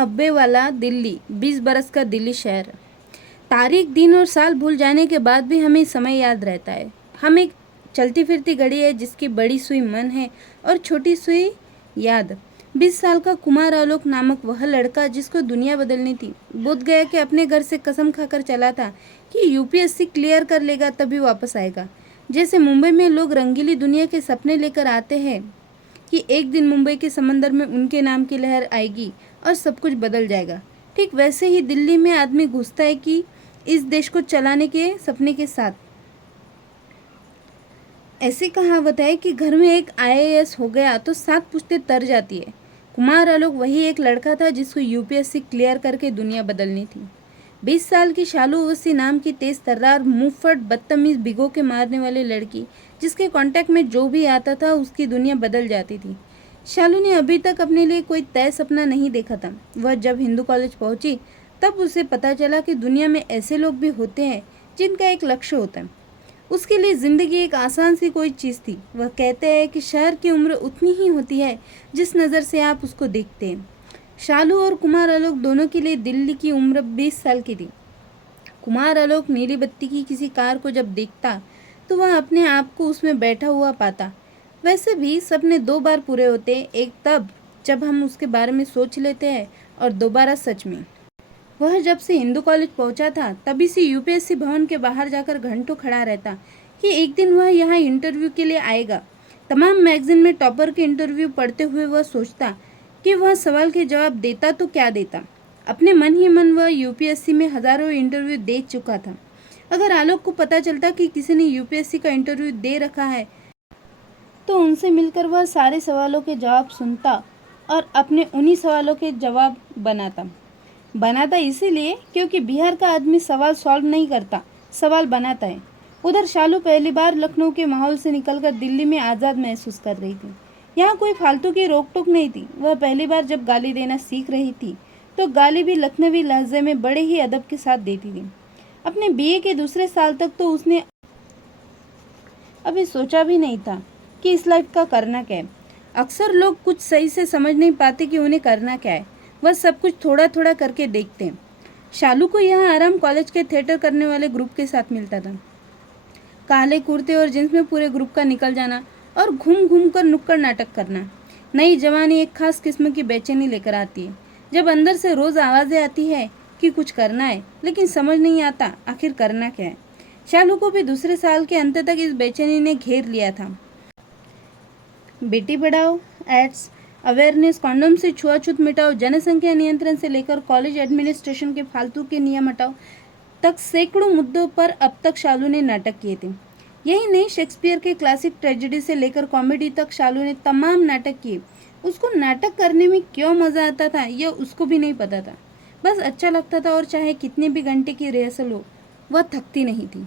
1990 वाला दिल्ली, 20 बरस का दिल्ली शहर। तारीख, दिन और साल भूल जाने के बाद भी हमें समय याद रहता है। हम एक चलती फिरती घड़ी है जिसकी बड़ी सुई मन है और छोटी सुई याद। 20 साल का कुमार आलोक नामक वह लड़का जिसको दुनिया बदलनी थी, बोध गया कि अपने घर से कसम खाकर चला था कि यूपीएससी क्लियर कर लेगा तभी वापस आएगा। जैसे मुंबई में लोग रंगीली दुनिया के सपने लेकर आते हैं कि एक दिन मुंबई के समंदर में उनके नाम की लहर आएगी और सब कुछ बदल जाएगा, ठीक वैसे ही दिल्ली में आदमी घुसता है कि इस देश को चलाने के सपने के साथ। ऐसी कहावत है कि घर में एक आईएएस हो गया तो 7 पुश्तें तर जाती है। कुमार आलोक वही एक लड़का था जिसको यूपीएससी क्लियर करके दुनिया बदलनी थी। 20 साल की शालू अवस्थी नाम की तेज तर्रार, मुंहफट, बदतमीज, भिगो के मारने वाली लड़की, जिसके कांटेक्ट में जो भी आता था उसकी दुनिया बदल जाती थी। शालू ने अभी तक अपने लिए कोई तय सपना नहीं देखा था। वह जब हिंदू कॉलेज पहुंची तब उसे पता चला कि दुनिया में ऐसे लोग भी होते हैं जिनका एक लक्ष्य होता है। उसके लिए ज़िंदगी एक आसान सी कोई चीज़ थी। वह कहते हैं कि शहर की उम्र उतनी ही होती है जिस नज़र से आप उसको देखते हैं। शालू और कुमार आलोक दोनों के लिए दिल्ली की उम्र 20 साल की थी। कुमार आलोक नीली बत्ती की किसी कार को जब देखता तो वह अपने आप को उसमें बैठा हुआ पाता। वैसे भी सपने 2 बार पूरे होते हैं, एक तब जब हम उसके बारे में सोच लेते हैं और दोबारा सच में। वह जब से हिंदू कॉलेज पहुंचा था तभी से यूपीएससी भवन के बाहर जाकर घंटों खड़ा रहता कि एक दिन वह यहाँ इंटरव्यू के लिए आएगा। तमाम मैगजीन में टॉपर के इंटरव्यू पढ़ते हुए वह सोचता कि वह सवाल के जवाब देता तो क्या देता। अपने मन ही मन वह यूपीएससी में हज़ारों इंटरव्यू दे चुका था। अगर आलोक को पता चलता कि किसी ने यूपीएससी का इंटरव्यू दे रखा है तो उनसे मिलकर वह सारे सवालों के जवाब सुनता और अपने उन्हीं सवालों के जवाब बनाता इसीलिए क्योंकि बिहार का आदमी सवाल सॉल्व नहीं करता, सवाल बनाता है। उधर शालू पहली बार लखनऊ के माहौल से निकलकर दिल्ली में आज़ाद महसूस कर रही थी। यहाँ कोई फालतू की रोक टोक नहीं थी। वह पहली बार जब गाली देना सीख रही थी तो गाली भी लखनवी लहजे में बड़े ही अदब के साथ देती थी। अपने बीए के दूसरे साल तक तो उसने अभी सोचा भी नहीं था कि इस लाइफ का करना क्या है। अक्सर लोग कुछ सही से समझ नहीं पाते कि उन्हें करना क्या है, वह सब कुछ थोड़ा थोड़ा करके देखते हैं। शालू को यहाँ आराम कॉलेज के थिएटर करने वाले ग्रुप के साथ मिलता था। काले कुर्ते और जींस में पूरे ग्रुप का निकल जाना और घूम घूम कर नुक्कड़ नाटक करना। नई जवानी एक खास किस्म की बेचैनी लेकर आती है, जब अंदर से रोज़ आवाज़ें आती है कि कुछ करना है लेकिन समझ नहीं आता आखिर करना क्या है। शालू को भी दूसरे साल के अंत तक इस बेचैनी ने घेर लिया था। Beti Padhao ads, awareness, condom से छुआछूत मिटाओ, जनसंख्या नियंत्रण से लेकर कॉलेज एडमिनिस्ट्रेशन के फालतू के नियम हटाओ तक सैकड़ों मुद्दों पर अब तक शालू ने नाटक किए थे। यही नहीं, शेक्सपियर के क्लासिक ट्रेजेडी से लेकर कॉमेडी तक शालू ने तमाम नाटक किए। उसको नाटक करने में क्यों मज़ा आता था यह उसको भी नहीं पता था। बस अच्छा लगता था और चाहे कितने भी घंटे की रिहर्सल हो वह थकती नहीं थी।